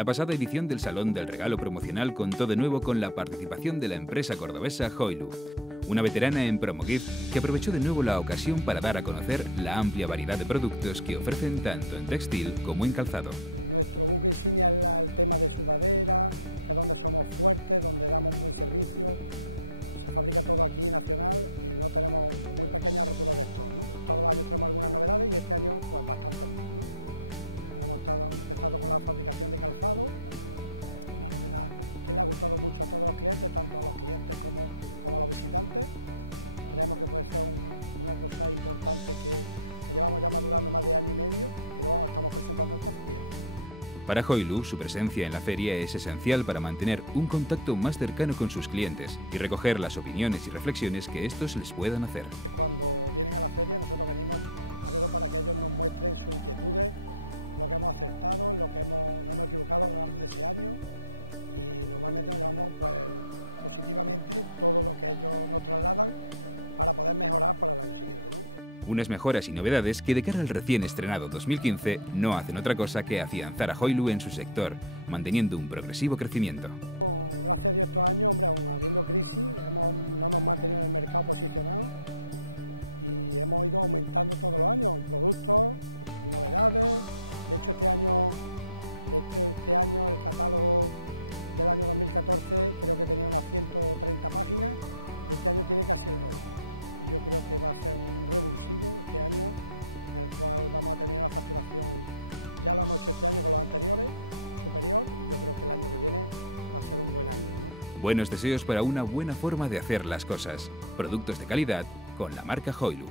La pasada edición del Salón del Regalo Promocional contó de nuevo con la participación de la empresa cordobesa Hoylu, una veterana en PromoGift que aprovechó de nuevo la ocasión para dar a conocer la amplia variedad de productos que ofrecen tanto en textil como en calzado. Para Hoylu, su presencia en la feria es esencial para mantener un contacto más cercano con sus clientes y recoger las opiniones y reflexiones que estos les puedan hacer. Unas mejoras y novedades que de cara al recién estrenado 2015 no hacen otra cosa que afianzar a Hoylu en su sector, manteniendo un progresivo crecimiento. Buenos deseos para una buena forma de hacer las cosas. Productos de calidad con la marca Hoylu.